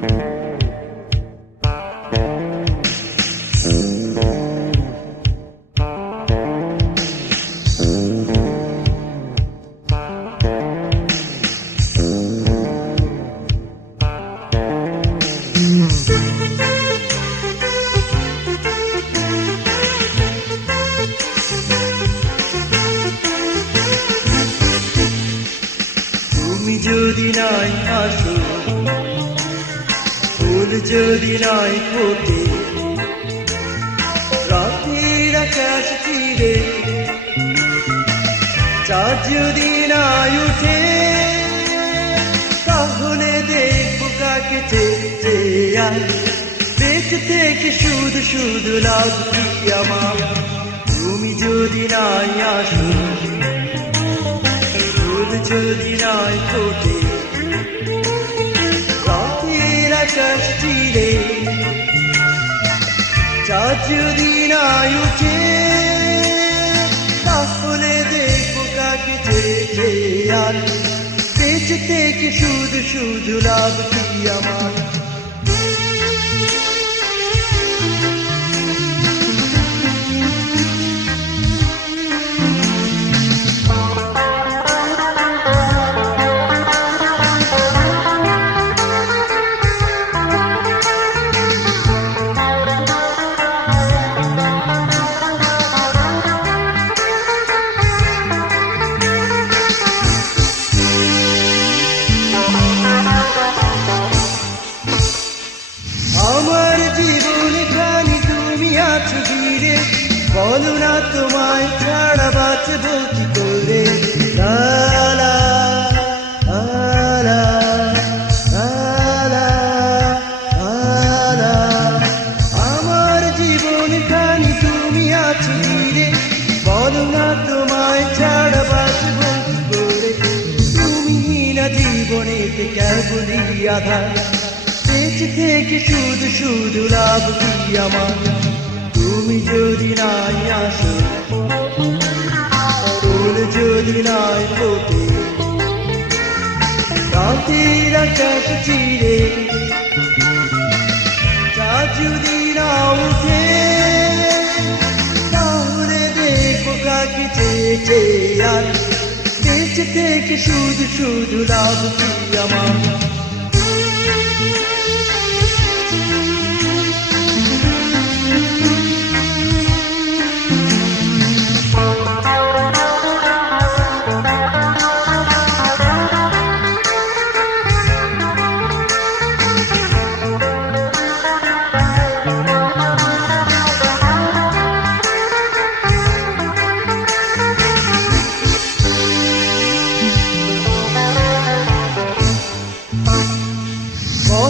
তুমি যদি নাই আসো ফুল যদি নাই ফোটে রাতের আকাশ তীরে চাঁদ যদি নাই উঠে, তাহলে দেখব কাকে আর। বেঁচে থেকে শুধু শুধু কি আমার? তুমি যদি নাই আসো ফুল যদি নাই ফোটে রাতের আকাশ চাচুদিন উঠে তাহলে দেখব কাকে চেয়ে আর বেঁচতে কি শুধু শুধু লাভ কি আমার তোমায় ছাড়া বাঁচব কি করে? বলো না তোমায় তুমি না থেকে শুধু শুধু লাভ কি আমার? তুমি যদি নাই আসো আকাশ চিরে। চাঁদ যদি না উঠে তাহলে দেখো কাকে চেয়ে চেয়ে আর। বেঁচে থেকে শুধু শুধু লাভ আমার?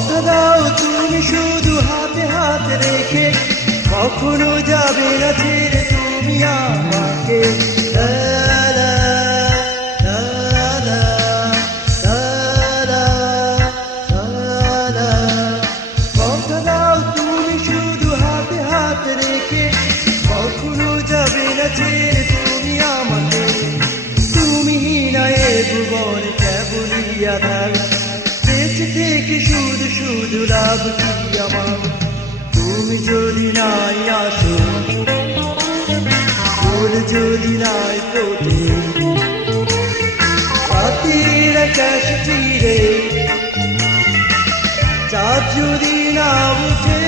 কথা দাও তুমি শুধু হাতে হাত রেখে। কখনো যাবে না ছেড়ে তুমি আমাকে। কথা দাও তুমি শুধু হাতে হাতে রেখে। তুমি তুমি লাভ কি আমার। তুমি যদি নাই আসো, ফুল যদি নাই ফোটে রাতের আকাশ চিরে চাঁদ যদি না উঠে,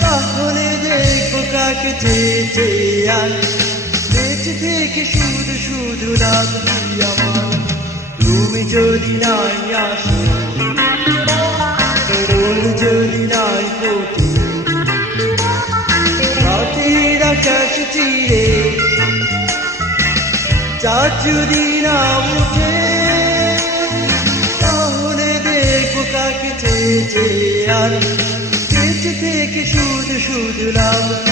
তাহলে দেখব কাকে চেয়ে চেয়ে আর। বেঁচে থেকে শুধু শুধু কি আমার। তুমি যদি নাই আসো যদি রাতের আকাশ চিরে চাঁদ না উঠে তাহলে দেখো কাকে চেয়ে চেয়ে আর বেঁচে থেকে শুধু শুধু লাভ